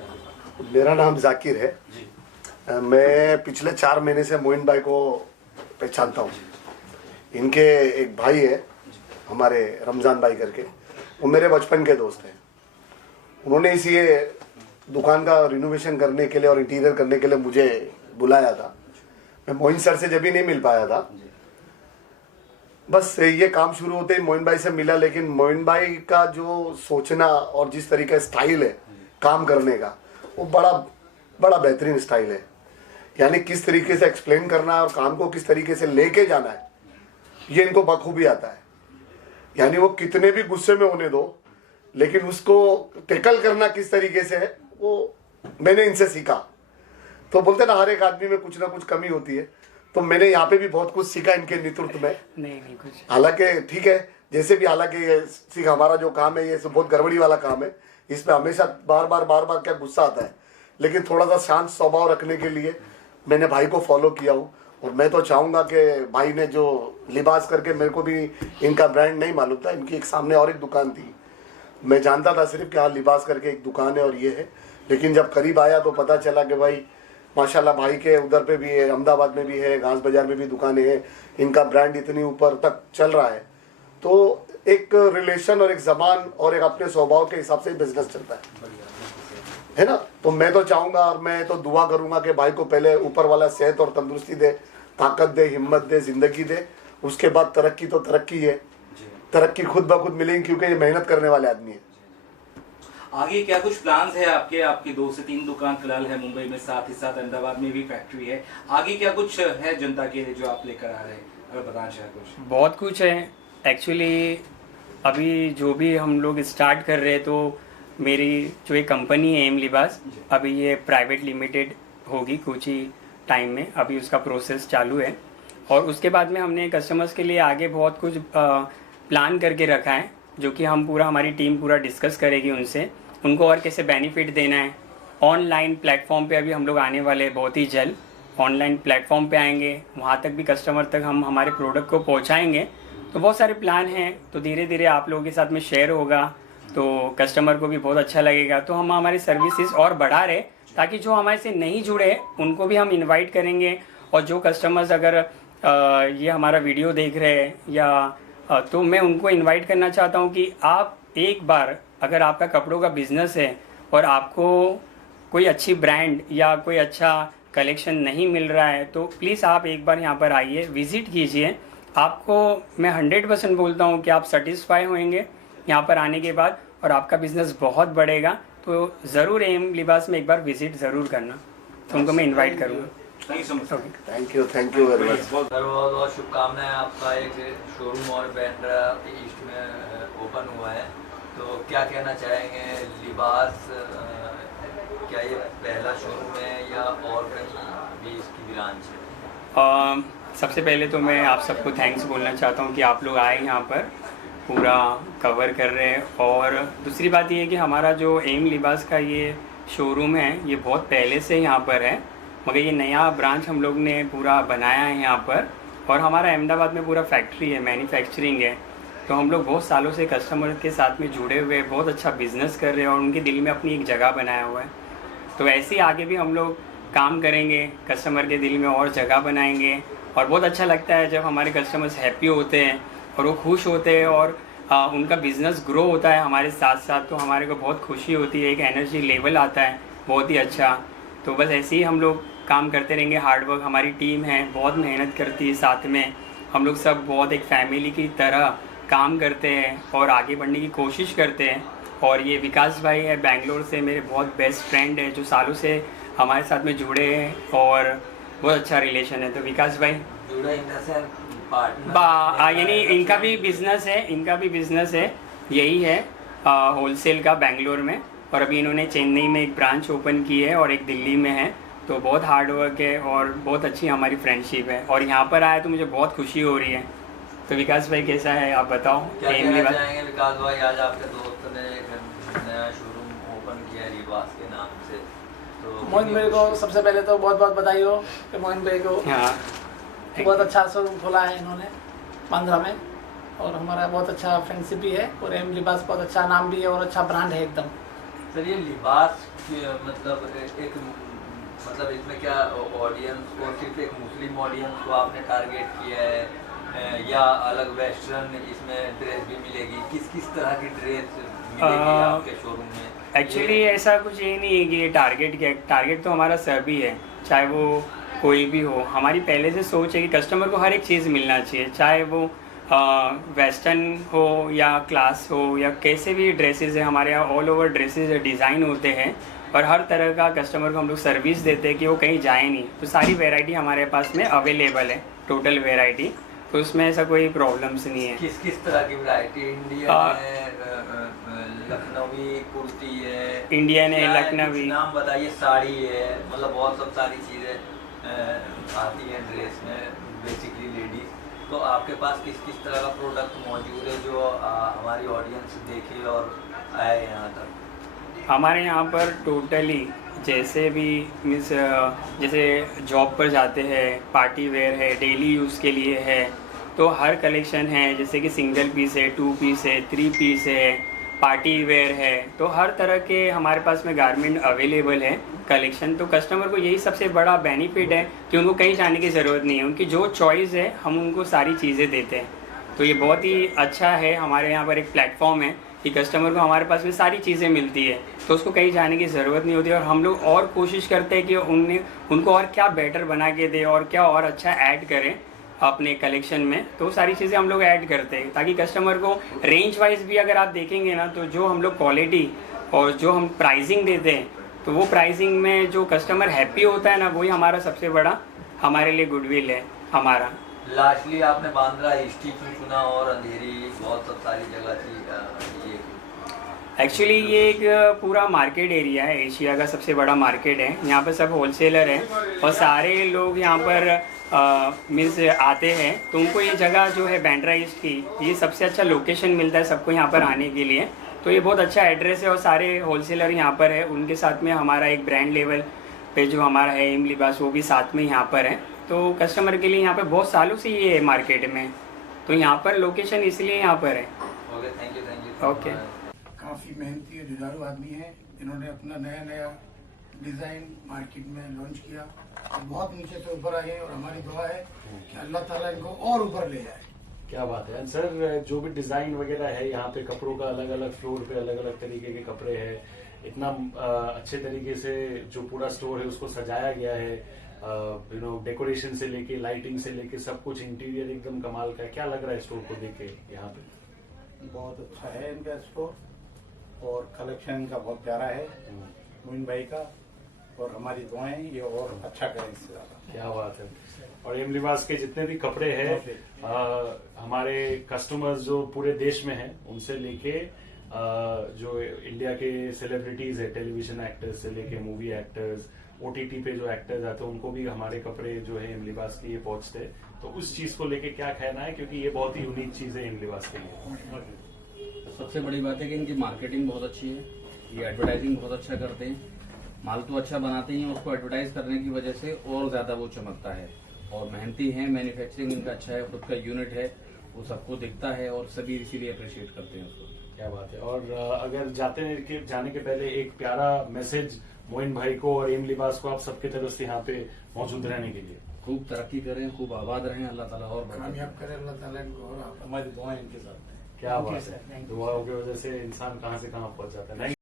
मेरा नाम जाकिर है। मैं पिछले 4 महीने से मोइन भाई को पहचानता हूँ। इनके एक भाई है हमारे रमजान भाई करके, वो मेरे बचपन के दोस्त हैं। उन्होंने इसी दुकान का रिनोवेशन करने के लिए और इंटीरियर करने के लिए मुझे बुलाया था। मैं मोइन सर से जब भी नहीं मिल पाया था, बस ये काम शुरू होते ही मोइन भाई से मिला। लेकिन मोइन भाई का जो सोचना और जिस तरीके स्टाइल है काम करने का, वो बड़ा बेहतरीन स्टाइल है। यानी किस तरीके से एक्सप्लेन करना है और काम को किस तरीके से लेके जाना है, ये इनको बखूबी आता है। यानी वो कितने भी गुस्से में होने दो, लेकिन उसको टैकल करना किस तरीके से है वो मैंने इनसे सीखा। तो बोलते ना हर एक आदमी में कुछ ना कुछ कमी होती है, तो मैंने यहाँ पे भी बहुत कुछ सीखा इनके नेतृत्व में। नहीं कुछ, हालांकि ठीक है, जैसे भी हालांकि सीख हमारा जो काम है ये बहुत गड़बड़ी वाला काम है, इसमें हमेशा बार बार क्या गुस्सा आता है। लेकिन थोड़ा सा शांत स्वभाव रखने के लिए मैंने भाई को फॉलो किया हूँ। और मैं तो चाहूँगा कि भाई ने जो लिबास करके, मेरे को भी इनका ब्रांड नहीं मालूम था, इनकी एक सामने और एक दुकान थी, मैं जानता था सिर्फ कि हाँ लिबास करके एक दुकान है और ये है। लेकिन जब करीब आया तो पता चला कि भाई माशाल्लाह भाई के उधर पे भी है, अहमदाबाद में भी है, घास बाजार में भी दुकानें हैं, इनका ब्रांड इतनी ऊपर तक चल रहा है। तो एक रिलेशन और एक जबान और एक अपने स्वभाव के हिसाब से बिजनेस चलता है ना। तो मैं तो चाहूँगा और मैं तो दुआ करूँगा कि भाई को पहले ऊपर वाला सेहत और तंदुरुस्ती दे, ताकत दे, हिम्मत दे, जिंदगी दे। उसके बाद तरक्की तो तरक्की है, तरक्की खुद ब खुद मिलेगी, क्योंकि ये मेहनत करने वाले आदमी है। आगे क्या कुछ प्लान्स है आपके 2 से 3 दुकान फिलहाल है मुंबई में, साथ ही साथ अहमदाबाद में भी फैक्ट्री है। आगे क्या कुछ है जनता के लिए जो आप लेकर आ रहे हैं, अगर बताना चाहें कुछ? बहुत कुछ है एक्चुअली। अभी जो भी हम लोग स्टार्ट कर रहे हैं, तो मेरी जो एक कंपनी है एम लिबास, अभी ये प्राइवेट लिमिटेड होगी कुछ ही टाइम में, अभी उसका प्रोसेस चालू है। और उसके बाद में हमने कस्टमर्स के लिए आगे बहुत कुछ प्लान करके रखा है, जो कि हम हमारी टीम पूरा डिस्कस करेगी उनसे, उनको और कैसे बेनिफिट देना है। ऑनलाइन प्लेटफॉर्म पे अभी हम लोग आने वाले हैं बहुत ही जल्द। ऑनलाइन प्लेटफॉर्म पे आएंगे, वहाँ तक भी कस्टमर तक हम हमारे प्रोडक्ट को पहुँचाएंगे। तो बहुत सारे प्लान हैं, तो धीरे धीरे आप लोगों के साथ में शेयर होगा, तो कस्टमर को भी बहुत अच्छा लगेगा। तो हम हमारी सर्विसेज और बढ़ा रहे, ताकि जो हमारे से नहीं जुड़े उनको भी हम इनवाइट करेंगे। और जो कस्टमर्स अगर ये हमारा वीडियो देख रहे हैं या तो मैं उनको इनवाइट करना चाहता हूँ कि आप एक बार, अगर आपका कपड़ों का बिजनेस है और आपको कोई अच्छी ब्रांड या कोई अच्छा कलेक्शन नहीं मिल रहा है, तो प्लीज़ आप एक बार यहाँ पर आइए, विज़िट कीजिए। आपको मैं 100% बोलता हूँ कि आप सेटिस्फाई होंगे यहाँ पर आने के बाद, और आपका बिजनेस बहुत बढ़ेगा। तो ज़रूर एम लिबास में एक बार विज़िट ज़रूर करना, तो उनको मैं इन्वाइट करूँगा। Thank you so much. Thank you very much. बहुत बहुत शुभकामनाएं। आपका एक शोरूम और बैंड्रा ईस्ट में ओपन हुआ है, तो क्या कहना चाहेंगे? लिबास क्या ये पहला शोरूम है या और कहीं भी इसकी ब्रांच है? सबसे पहले तो मैं आप सबको थैंक्स बोलना चाहता हूँ कि आप लोग आए यहाँ पर, पूरा कवर कर रहे हैं। और दूसरी बात ये है कि हमारा जो एम लिबास का ये शोरूम है, ये बहुत पहले से यहाँ पर है, मगर ये नया ब्रांच हम लोग ने पूरा बनाया है यहाँ पर। और हमारा अहमदाबाद में पूरा फैक्ट्री है, मैन्युफैक्चरिंग है। तो हम लोग बहुत सालों से कस्टमर के साथ में जुड़े हुए, बहुत अच्छा बिजनेस कर रहे हैं और उनके दिल में अपनी एक जगह बनाया हुआ है। तो ऐसे ही आगे भी हम लोग काम करेंगे, कस्टमर के दिल में और जगह बनाएंगे। और बहुत अच्छा लगता है जब हमारे कस्टमर्स हैप्पी होते हैं और वो खुश होते हैं और उनका बिजनेस ग्रो होता है हमारे साथ साथ, तो हमारे को बहुत खुशी होती है, एक एनर्जी लेवल आता है बहुत ही अच्छा। तो बस ऐसे ही हम लोग काम करते रहेंगे, हार्डवर्क हमारी टीम है, बहुत मेहनत करती है, साथ में हम लोग सब बहुत एक फैमिली की तरह काम करते हैं और आगे बढ़ने की कोशिश करते हैं। और ये विकास भाई है बेंगलोर से, मेरे बहुत बेस्ट फ्रेंड है जो सालों से हमारे साथ में जुड़े हैं और बहुत अच्छा रिलेशन है। तो विकास भाई जुड़े इन द सेंस यानी इनका भी बिजनेस है, यही है होलसेल का बेंगलोर में, और अभी इन्होंने चेन्नई में एक ब्रांच ओपन की है और एक दिल्ली में है। तो बहुत हार्ड वर्क है और बहुत अच्छी हमारी फ्रेंडशिप है, और यहाँ पर आया तो मुझे बहुत खुशी हो रही है। तो विकास भाई कैसा है आप बताओ। क्या कहना चाहेंगे विकास भाई, आज आपके दोस्त ने एक नया शोरूम ओपन किया है लिबास के नाम से, तो मोहिन भाई को सबसे पहले तो बहुत बहुत बधाई हो कि मोहिन भाई को बहुत अच्छा शोरूम खोला है इन्होंने बांद्रा में, और हमारा बहुत अच्छा फ्रेंडशिप भी है, और एम लिबास बहुत अच्छा नाम भी है और अच्छा ब्रांड है एकदम। सर ये लिबास मतलब इसमें क्या ऑडियंस को, सिर्फ एक मुस्लिम ऑडियंस को आपने टारगेट किया है या अलग वेस्टर्न इसमें ड्रेस भी मिलेगी? किस तरह की ड्रेस मिलेगी आपके शोरूम में? एक्चुअली ऐसा कुछ ये नहीं है कि ये टारगेट तो हमारा सभी है, चाहे वो कोई भी हो। हमारी पहले से सोच है कि कस्टमर को हर एक चीज़ मिलना चाहिए, चाहे वो वेस्टर्न हो या क्लास हो या कैसे भी ड्रेसेस है। हमारे यहाँ ऑल ओवर ड्रेसेस डिज़ाइन होते हैं और हर तरह का कस्टमर को हम लोग सर्विस देते हैं कि वो कहीं जाए नहीं। तो सारी वैरायटी हमारे पास में अवेलेबल है, टोटल वैरायटी, तो उसमें ऐसा कोई प्रॉब्लम्स नहीं है। किस तरह की वैरायटी? इंडियन है, लखनवी कुर्ती है, इंडियन है, लखनवी, नाम बताइए, साड़ी है, मतलब बहुत सब सारी चीज़ें आती हैं ड्रेस में बेसिकली लेडीज। तो आपके पास किस तरह का प्रोडक्ट मौजूद है जो हमारी ऑडियंस देखे और आए यहाँ तक? हमारे यहाँ पर टोटली जैसे भी मीन्स जैसे जॉब पर जाते हैं, पार्टी वेयर है, डेली यूज़ के लिए है, तो हर कलेक्शन है। जैसे कि सिंगल पीस है, 2 पीस है, 3 पीस है, पार्टी वेयर है, तो हर तरह के हमारे पास में गारमेंट अवेलेबल है कलेक्शन। तो कस्टमर को यही सबसे बड़ा बेनिफिट है कि उनको कहीं जाने की ज़रूरत नहीं है, उनकी जो चॉइस है हम उनको सारी चीज़ें देते हैं। तो ये बहुत ही अच्छा है, हमारे यहाँ पर एक प्लेटफॉर्म है कि कस्टमर को हमारे पास में सारी चीज़ें मिलती है, तो उसको कहीं जाने की ज़रूरत नहीं होती। और हम लोग और कोशिश करते हैं कि उनको और क्या बेटर बना के दे और क्या और अच्छा ऐड करें अपने कलेक्शन में। तो सारी चीज़ें हम लोग ऐड करते हैं ताकि कस्टमर को रेंज वाइज भी अगर आप देखेंगे ना, तो जो हम लोग क्वालिटी और जो हम प्राइसिंग देते हैं, तो वो प्राइसिंग में जो कस्टमर हैप्पी होता है ना, वही हमारा सबसे बड़ा हमारे लिए गुडविल है हमारा। लास्टली आपने बांद्रा ईस्ट क्यों चुना और अंधेरी बहुत सब सारी जगह थी ये? एक्चुअली ये एक पूरा मार्केट एरिया है, एशिया का सबसे बड़ा मार्केट है। यहाँ पर सब होलसेलर हैं और सारे लोग यहाँ पर मीन्स आते हैं, तो उनको ये जगह जो है बांद्रा ईस्ट की, ये सबसे अच्छा लोकेशन मिलता है सबको यहाँ पर आने के लिए। तो ये बहुत अच्छा एड्रेस है और सारे होलसेलर यहाँ पर है। उनके साथ में हमारा एक ब्रांड लेवल पे जो हमारा है एम लिबास, वो भी साथ में यहाँ पर है। तो कस्टमर के लिए यहाँ पर बहुत सालों से ये है मार्केट में, तो यहाँ पर लोकेशन इसलिए यहाँ पर है। Okay, thank you. ओके। काफ़ी मेहनती और जुझारू आदमी हैं, इन्होंने अपना नया डिज़ाइन मार्केट में लॉन्च किया और बहुत नीचे से ऊपर आए, और हमारी दुआ है कि अल्लाह ताला इनको और ऊपर ले जाए। क्या बात है सर, जो भी डिज़ाइन वगैरह है यहाँ पे, कपड़ों का अलग अलग फ्लोर पे अलग अलग तरीके के कपड़े हैं, इतना अच्छे तरीके से जो पूरा स्टोर है उसको सजाया गया है, डेकोरेशन से लेके लाइटिंग से लेके सब कुछ, इंटीरियर एकदम कमाल का है। क्या लग रहा है स्टोर को देख के यहाँ पे? बहुत अच्छा है इनका स्टोर और कलेक्शन इनका बहुत प्यारा है मोइन भाई का, और हमारी दुआएं ये और अच्छा करें इससे ज्यादा। क्या बात है। और एम लिबास के जितने भी कपड़े हैं, हमारे कस्टमर्स जो पूरे देश में हैं, उनसे लेके जो इंडिया के सेलिब्रिटीज है, टेलीविजन एक्टर्स से लेके मूवी एक्टर्स, ओटीटी पे जो एक्टर्स आते हैं, उनको भी हमारे कपड़े जो है एम लिबास के ये पहुंचते हैं। तो उस चीज को लेके क्या कहना है, क्योंकि ये बहुत ही यूनिक चीज है एम लिबास के लिए? सबसे बड़ी बात है कि इनकी मार्केटिंग बहुत अच्छी है, ये एडवर्टाइजिंग बहुत अच्छा करते हैं, माल तो अच्छा बनाते ही हैं, उसको एडवर्टाइज करने की वजह से और ज्यादा वो चमकता है। और मेहनती है, मैन्युफैक्चरिंग इनका अच्छा है, खुद का यूनिट है, वो सबको दिखता है और सभी इसीलिए अप्रिशिएट करते हैं उसको। क्या बात है। और अगर जाने के पहले एक प्यारा मैसेज मोइन भाई को और एम लिबास को आप सबके तरफ से यहाँ पे मौजूद रहने के लिए? खूब तरक्की करें, खूब आबाद रहें, अल्लाह ताला और कामयाब करें अल्लाह ताला इनको, और हमारी दुआएं इनके साथ हैं। क्या बात है, दुआओं की वजह से इंसान कहाँ से कहाँ पहुंच जाता है।